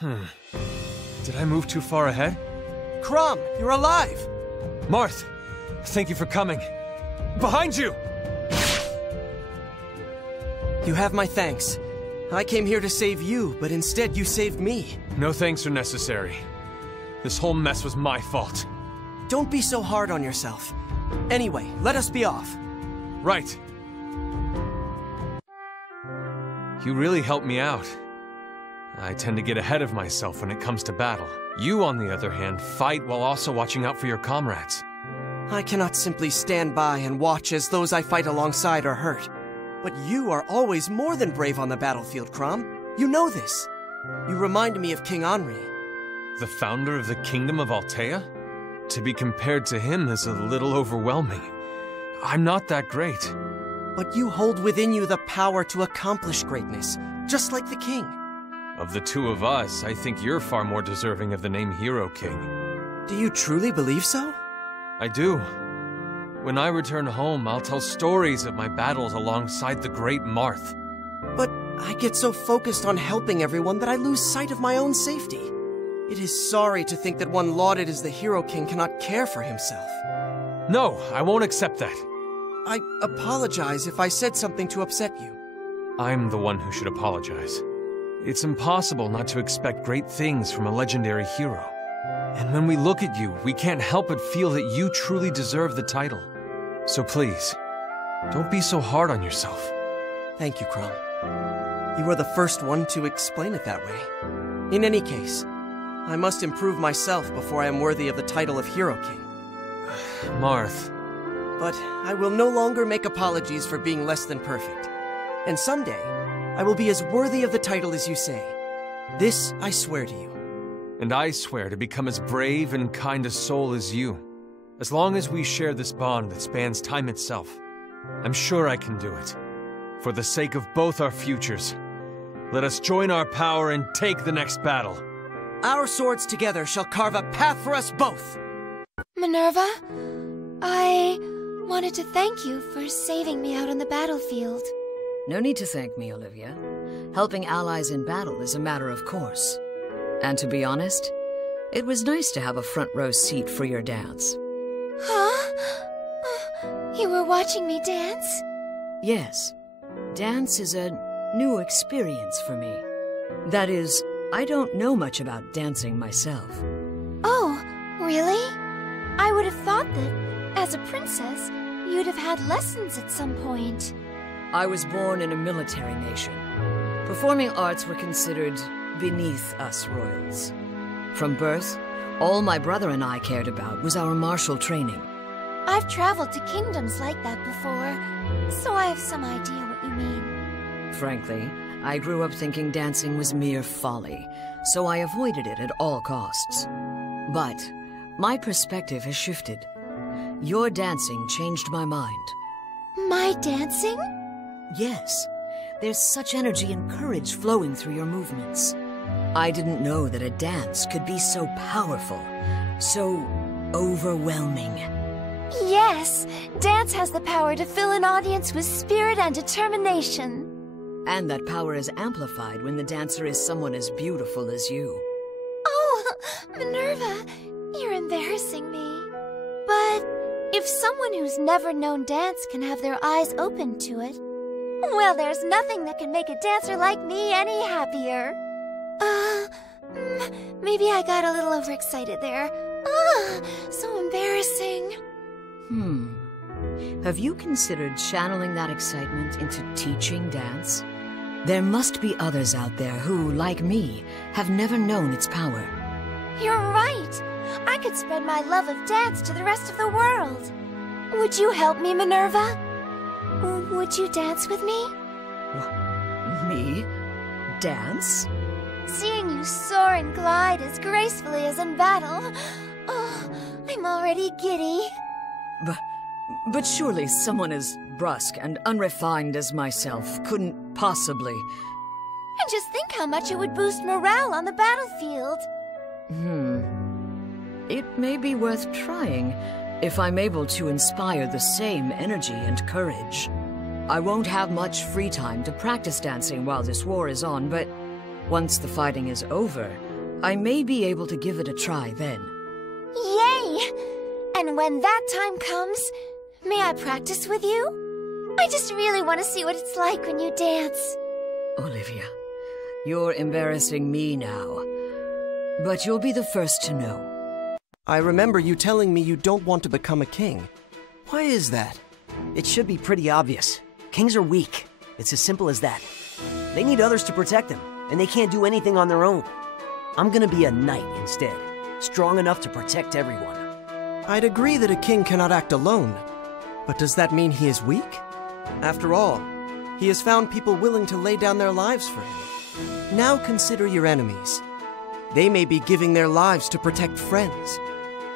Did I move too far ahead? Crom, you're alive! Marth, thank you for coming. Behind you! You have my thanks. I came here to save you, but instead you saved me. No thanks are necessary. This whole mess was my fault. Don't be so hard on yourself. Anyway, let us be off. Right. You really helped me out. I tend to get ahead of myself when it comes to battle. You, on the other hand, fight while also watching out for your comrades. I cannot simply stand by and watch as those I fight alongside are hurt. But you are always more than brave on the battlefield, Crom. You know this. You remind me of King Henri. The founder of the Kingdom of Altea? To be compared to him is a little overwhelming. I'm not that great. But you hold within you the power to accomplish greatness, just like the king. Of the two of us, I think you're far more deserving of the name Hero King. Do you truly believe so? I do. When I return home, I'll tell stories of my battles alongside the great Marth. But I get so focused on helping everyone that I lose sight of my own safety. It is sorry to think that one lauded as the Hero King cannot care for himself. No, I won't accept that. I apologize if I said something to upset you. I'm the one who should apologize. It's impossible not to expect great things from a legendary hero. And when we look at you, we can't help but feel that you truly deserve the title. So please, don't be so hard on yourself. Thank you, Crom. You are the first one to explain it that way. In any case, I must improve myself before I am worthy of the title of Hero King. Marth. But I will no longer make apologies for being less than perfect. And someday, I will be as worthy of the title as you say. This I swear to you. And I swear to become as brave and kind a soul as you. As long as we share this bond that spans time itself, I'm sure I can do it. For the sake of both our futures, let us join our power and take the next battle. Our swords together shall carve a path for us both! Minerva, I wanted to thank you for saving me out on the battlefield. No need to thank me, Olivia. Helping allies in battle is a matter of course. And to be honest, it was nice to have a front row seat for your dance. Huh? You were watching me dance? Yes. Dance is a new experience for me. That is, I don't know much about dancing myself. Oh, really? I would have thought that, as a princess, you'd have had lessons at some point. I was born in a military nation. Performing arts were considered beneath us royals. From birth, all my brother and I cared about was our martial training. I've traveled to kingdoms like that before, so I have some idea what you mean. Frankly, I grew up thinking dancing was mere folly, so I avoided it at all costs. But my perspective has shifted. Your dancing changed my mind. My dancing? Yes. There's such energy and courage flowing through your movements. I didn't know that a dance could be so powerful, so overwhelming. Yes, dance has the power to fill an audience with spirit and determination. And that power is amplified when the dancer is someone as beautiful as you. Oh, Minerva, you're embarrassing me. But if someone who's never known dance can have their eyes open to it, well, there's nothing that can make a dancer like me any happier. Maybe I got a little overexcited there. So embarrassing. Have you considered channeling that excitement into teaching dance? There must be others out there who, like me, have never known its power. You're right. I could spread my love of dance to the rest of the world. Would you help me, Minerva? Would you dance with me? Me? Dance? Seeing you soar and glide as gracefully as in battle, oh, I'm already giddy. But surely someone as brusque and unrefined as myself couldn't possibly... And just think how much it would boost morale on the battlefield. It may be worth trying if I'm able to inspire the same energy and courage. I won't have much free time to practice dancing while this war is on, but once the fighting is over, I may be able to give it a try then. Yay! And when that time comes, may I practice with you? I just really want to see what it's like when you dance. Olivia, you're embarrassing me now. But you'll be the first to know. I remember you telling me you don't want to become a king. Why is that? It should be pretty obvious. Kings are weak. It's as simple as that. They need others to protect them, and they can't do anything on their own. I'm gonna be a knight instead, strong enough to protect everyone. I'd agree that a king cannot act alone, but does that mean he is weak? After all, he has found people willing to lay down their lives for him. Now consider your enemies. They may be giving their lives to protect friends.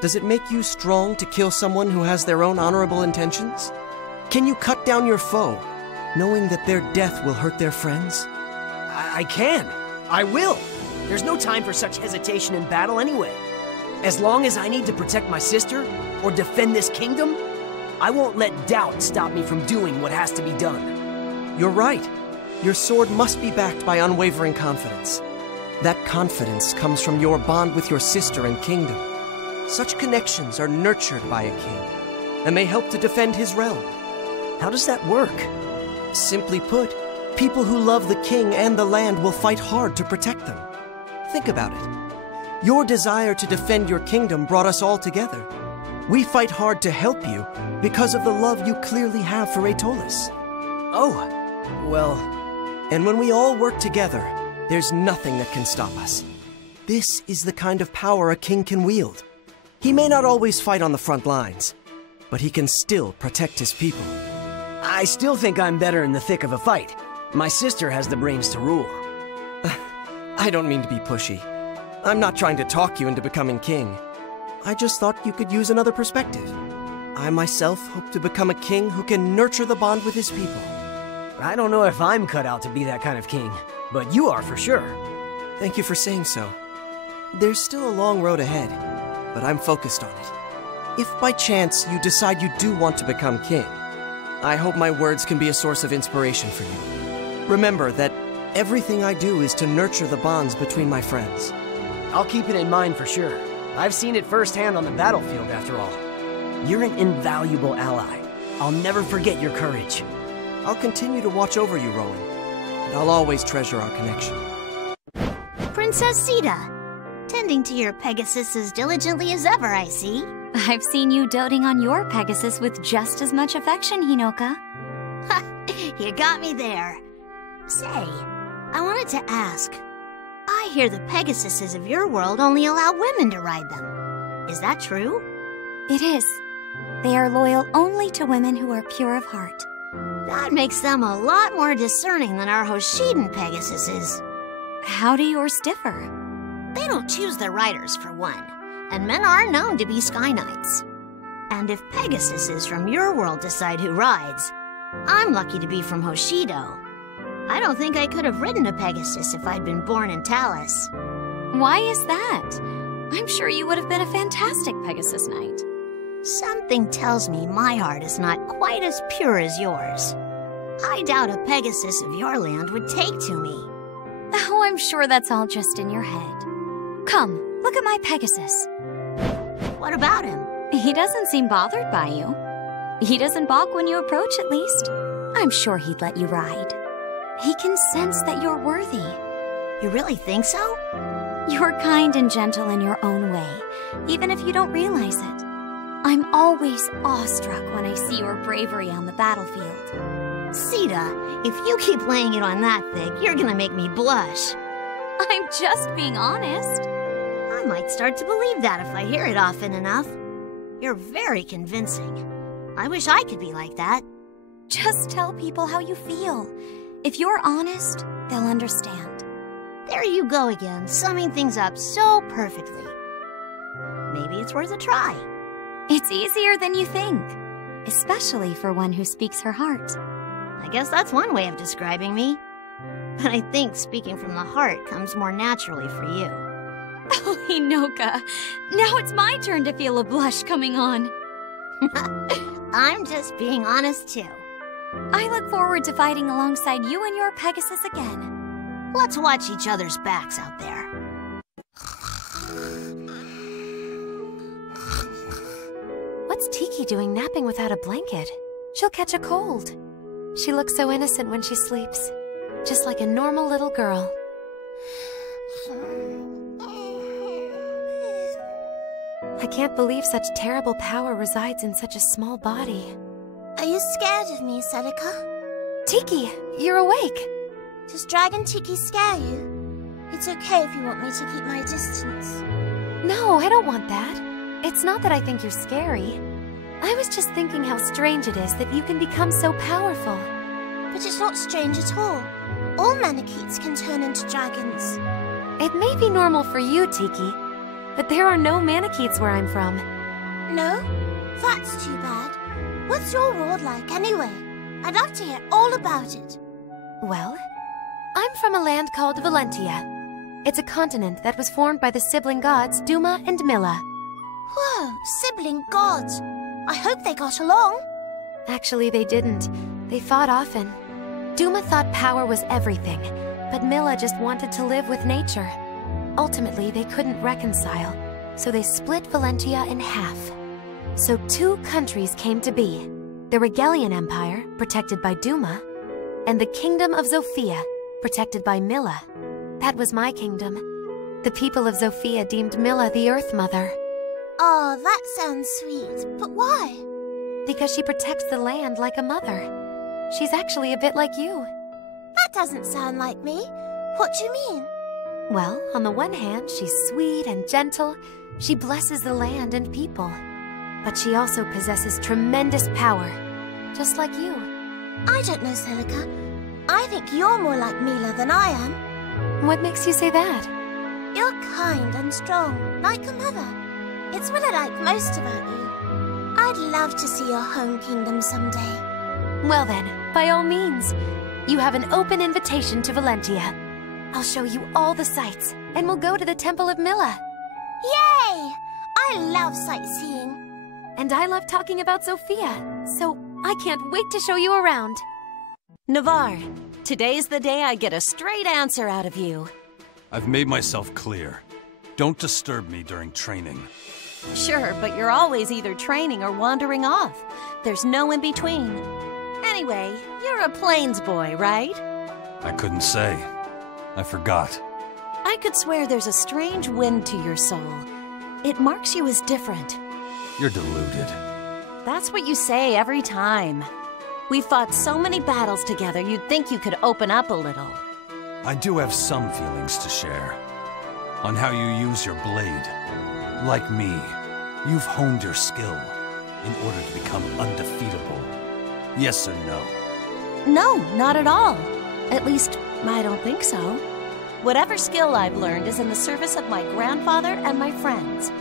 Does it make you strong to kill someone who has their own honorable intentions? Can you cut down your foe, knowing that their death will hurt their friends? I can. I will. There's no time for such hesitation in battle anyway. As long as I need to protect my sister or defend this kingdom, I won't let doubt stop me from doing what has to be done. You're right. Your sword must be backed by unwavering confidence. That confidence comes from your bond with your sister and kingdom. Such connections are nurtured by a king, and they help to defend his realm. How does that work? Simply put, people who love the king and the land will fight hard to protect them. Think about it. Your desire to defend your kingdom brought us all together. We fight hard to help you because of the love you clearly have for Aetolis. Oh, well... And when we all work together, there's nothing that can stop us. This is the kind of power a king can wield. He may not always fight on the front lines, but he can still protect his people. I still think I'm better in the thick of a fight. My sister has the brains to rule. I don't mean to be pushy. I'm not trying to talk you into becoming king. I just thought you could use another perspective. I myself hope to become a king who can nurture the bond with his people. I don't know if I'm cut out to be that kind of king, but you are for sure. Thank you for saying so. There's still a long road ahead, but I'm focused on it. If by chance you decide you do want to become king, I hope my words can be a source of inspiration for you. Remember that everything I do is to nurture the bonds between my friends. I'll keep it in mind for sure. I've seen it firsthand on the battlefield, after all. You're an invaluable ally. I'll never forget your courage. I'll continue to watch over you, Rowan, and I'll always treasure our connection. Princess Sita, tending to your Pegasus as diligently as ever, I see. I've seen you doting on your Pegasus with just as much affection, Hinoka. Ha! You got me there. Say, I wanted to ask. I hear the Pegasuses of your world only allow women to ride them. Is that true? It is. They are loyal only to women who are pure of heart. That makes them a lot more discerning than our Hoshidan Pegasuses. How do yours differ? They don't choose their riders, for one, and men are known to be Sky Knights. And if Pegasuses from your world decide who rides, I'm lucky to be from Hoshido. I don't think I could have ridden a Pegasus if I'd been born in Talus. Why is that? I'm sure you would have been a fantastic Pegasus Knight. Something tells me my heart is not quite as pure as yours. I doubt a Pegasus of your land would take to me. Oh, I'm sure that's all just in your head. Come, look at my Pegasus. What about him? He doesn't seem bothered by you. He doesn't balk when you approach, at least. I'm sure he'd let you ride. He can sense that you're worthy. You really think so? You're kind and gentle in your own way, even if you don't realize it. I'm always awestruck when I see your bravery on the battlefield. Sita, if you keep laying it on that thick, you're gonna make me blush. I'm just being honest. I might start to believe that if I hear it often enough. You're very convincing. I wish I could be like that. Just tell people how you feel. If you're honest, they'll understand. There you go again, summing things up so perfectly. Maybe it's worth a try. It's easier than you think, especially for one who speaks her heart. I guess that's one way of describing me. But I think speaking from the heart comes more naturally for you. Oh, Hinoka, now it's my turn to feel a blush coming on. I'm just being honest too. I look forward to fighting alongside you and your Pegasus again. Let's watch each other's backs out there. Tiki doing napping without a blanket? She'll catch a cold. She looks so innocent when she sleeps, just like a normal little girl. I can't believe such terrible power resides in such a small body. Are you scared of me, Celica? Tiki, you're awake! Does Dragon Tiki scare you? It's okay if you want me to keep my distance. No, I don't want that. It's not that I think you're scary. I was just thinking how strange it is that you can become so powerful. But it's not strange at all. All Manaketes can turn into dragons. It may be normal for you, Tiki, but there are no Manaketes where I'm from. No? That's too bad. What's your world like, anyway? I'd love to hear all about it. Well, I'm from a land called Valentia. It's a continent that was formed by the sibling gods Duma and Milla. Whoa, sibling gods. I hope they got along. Actually, they didn't. They fought often. Duma thought power was everything, but Milla just wanted to live with nature. Ultimately, they couldn't reconcile, so they split Valentia in half. So 2 countries came to be. The Regalian Empire, protected by Duma, and the Kingdom of Zofia, protected by Milla. That was my kingdom. The people of Zofia deemed Milla the Earth Mother. Oh, that sounds sweet. But why? Because she protects the land like a mother. She's actually a bit like you. That doesn't sound like me. What do you mean? Well, on the one hand, she's sweet and gentle. She blesses the land and people. But she also possesses tremendous power, just like you. I don't know, Celica. I think you're more like Milla than I am. What makes you say that? You're kind and strong, like a mother. It's what I like most about you. I'd love to see your home kingdom someday. Well then, by all means. You have an open invitation to Valentia. I'll show you all the sights, and we'll go to the Temple of Milla. Yay! I love sightseeing. And I love talking about Zofia, so I can't wait to show you around. Navarre, today's the day I get a straight answer out of you. I've made myself clear. Don't disturb me during training. Sure, but you're always either training or wandering off. There's no in between. Anyway, you're a plains boy, right? I couldn't say. I forgot. I could swear there's a strange wind to your soul. It marks you as different. You're deluded. That's what you say every time. We fought so many battles together, you'd think you could open up a little. I do have some feelings to share. On how you use your blade. Like me, you've honed your skill in order to become undefeatable. Yes or no? No, not at all. At least, I don't think so. Whatever skill I've learned is in the service of my grandfather and my friends.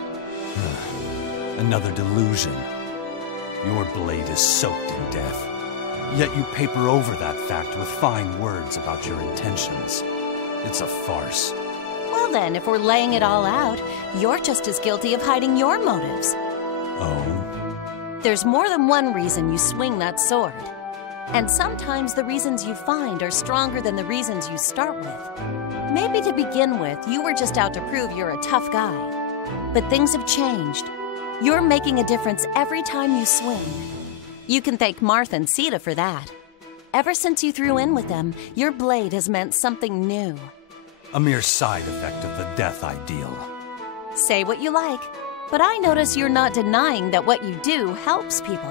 Another delusion. Your blade is soaked in death. Yet you paper over that fact with fine words about your intentions. It's a farce. Well then, if we're laying it all out, you're just as guilty of hiding your motives. Oh? There's more than one reason you swing that sword. And sometimes the reasons you find are stronger than the reasons you start with. Maybe to begin with, you were just out to prove you're a tough guy. But things have changed. You're making a difference every time you swing. You can thank Marth and Sita for that. Ever since you threw in with them, your blade has meant something new. A mere side effect of the death ideal. Say what you like, but I notice you're not denying that what you do helps people.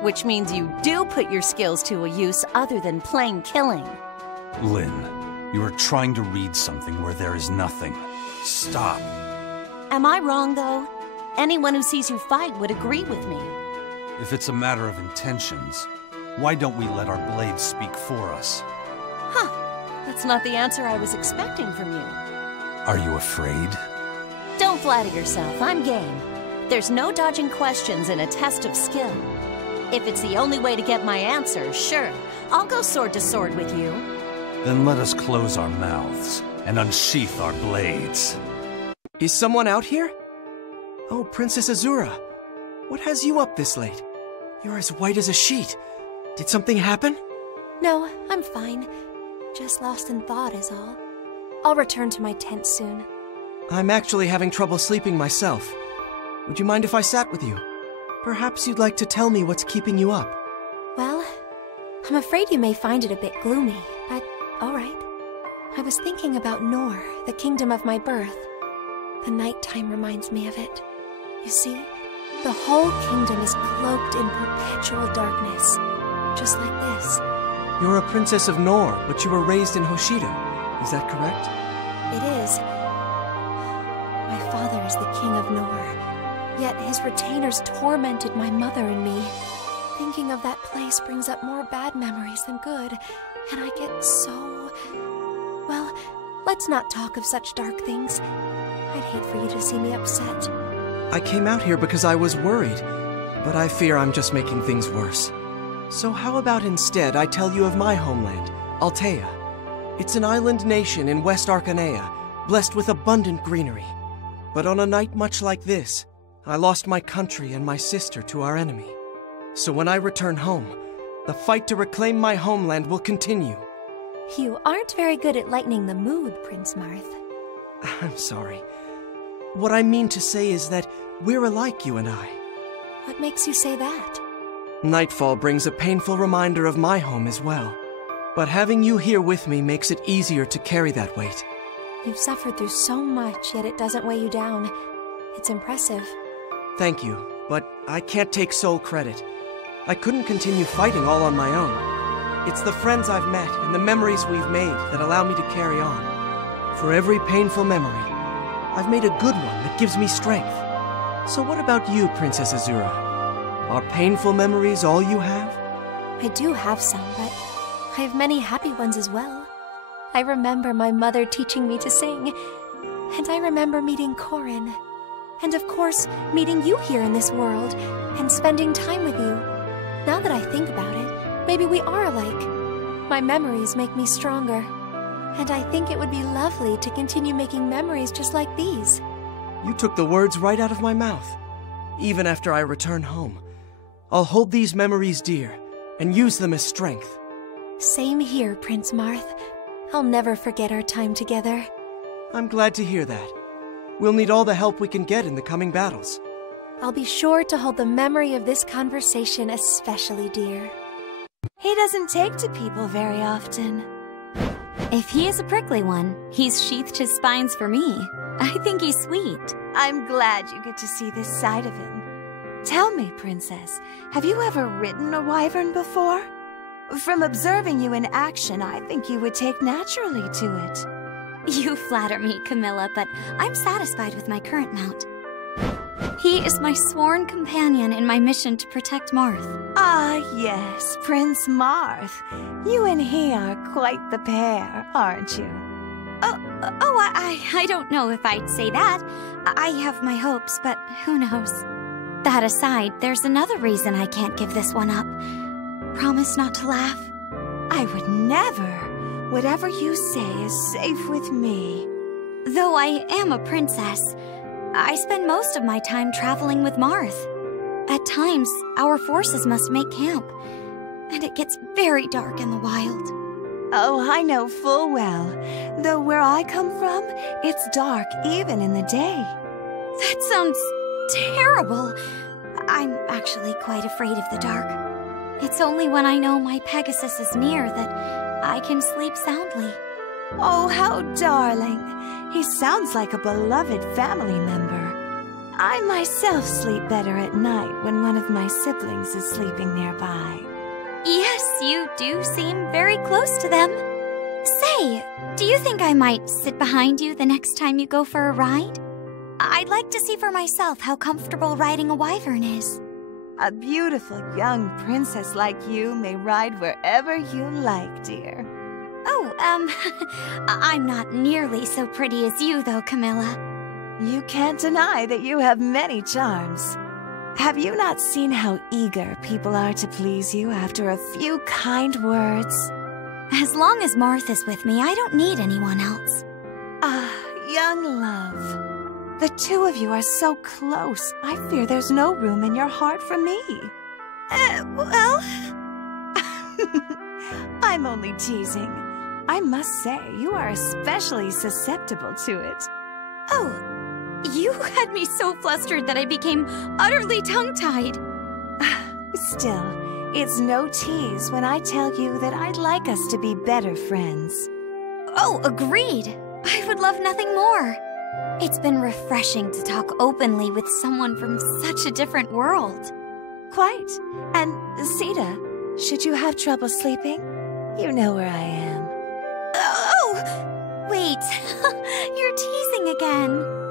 Which means you do put your skills to a use other than plain killing. Lynn, you are trying to read something where there is nothing. Stop. Am I wrong, though? Anyone who sees you fight would agree with me. If it's a matter of intentions, why don't we let our blades speak for us? Huh. That's not the answer I was expecting from you. Are you afraid? Don't flatter yourself. I'm game. There's no dodging questions in a test of skill. If it's the only way to get my answer, sure. I'll go sword to sword with you. Then let us close our mouths and unsheath our blades. Is someone out here? Oh, Princess Azura. What has you up this late? You're as white as a sheet. Did something happen? No, I'm fine. Just lost in thought is all. I'll return to my tent soon. I'm actually having trouble sleeping myself. Would you mind if I sat with you? Perhaps you'd like to tell me what's keeping you up. Well, I'm afraid you may find it a bit gloomy, but all right. I was thinking about Nor, the kingdom of my birth. The nighttime reminds me of it. You see, the whole kingdom is cloaked in perpetual darkness, just like this. You're a princess of Nor, but you were raised in Hoshido. Is that correct? It is. My father is the king of Nor, yet his retainers tormented my mother and me. Thinking of that place brings up more bad memories than good, and I get so... Well, let's not talk of such dark things. I'd hate for you to see me upset. I came out here because I was worried, but I fear I'm just making things worse. So how about instead I tell you of my homeland, Altea? It's an island nation in West Arcanea, blessed with abundant greenery. But on a night much like this, I lost my country and my sister to our enemy. So when I return home, the fight to reclaim my homeland will continue. You aren't very good at lightening the mood, Prince Marth. I'm sorry. What I mean to say is that we're alike, you and I. What makes you say that? Nightfall brings a painful reminder of my home as well. But having you here with me makes it easier to carry that weight. You've suffered through so much, yet it doesn't weigh you down. It's impressive. Thank you, but I can't take sole credit. I couldn't continue fighting all on my own. It's the friends I've met and the memories we've made that allow me to carry on. For every painful memory, I've made a good one that gives me strength. So what about you, Princess Azura? Are painful memories all you have? I do have some, but I have many happy ones as well. I remember my mother teaching me to sing, and I remember meeting Corin, and of course, meeting you here in this world, and spending time with you. Now that I think about it, maybe we are alike. My memories make me stronger, and I think it would be lovely to continue making memories just like these. You took the words right out of my mouth. Even after I return home, I'll hold these memories dear and use them as strength. Same here, Prince Marth. I'll never forget our time together. I'm glad to hear that. We'll need all the help we can get in the coming battles. I'll be sure to hold the memory of this conversation especially dear. He doesn't take to people very often. If he is a prickly one, he's sheathed his spines for me. I think he's sweet. I'm glad you get to see this side of him. Tell me, Princess, have you ever ridden a wyvern before? From observing you in action, I think you would take naturally to it. You flatter me, Camilla, but I'm satisfied with my current mount. He is my sworn companion in my mission to protect Marth. Ah, yes, Prince Marth. You and he are quite the pair, aren't you? I don't know if I'd say that. I have my hopes, but who knows? That aside, there's another reason I can't give this one up. Promise not to laugh? I would never. Whatever you say is safe with me. Though I am a princess, I spend most of my time traveling with Marth. At times, our forces must make camp, and it gets very dark in the wild. Oh, I know full well. Though where I come from, it's dark even in the day. That sounds terrible. I'm actually quite afraid of the dark. It's only when I know my Pegasus is near that I can sleep soundly. Oh, how darling. He sounds like a beloved family member. I myself sleep better at night when one of my siblings is sleeping nearby. Yes, you do seem very close to them. Say, do you think I might sit behind you the next time you go for a ride? I'd like to see for myself how comfortable riding a wyvern is. A beautiful young princess like you may ride wherever you like, dear. Oh, I'm not nearly so pretty as you, though, Camilla. You can't deny that you have many charms. Have you not seen how eager people are to please you after a few kind words? As long as Marth is with me, I don't need anyone else. Ah, young love. The two of you are so close, I fear there's no room in your heart for me. Well... I'm only teasing. I must say, you are especially susceptible to it. Oh, you had me so flustered that I became utterly tongue-tied. Still, it's no tease when I tell you that I'd like us to be better friends. Oh, agreed. I would love nothing more. It's been refreshing to talk openly with someone from such a different world. Quite. And, Sita, should you have trouble sleeping, you know where I am. Oh! Wait, you're teasing again.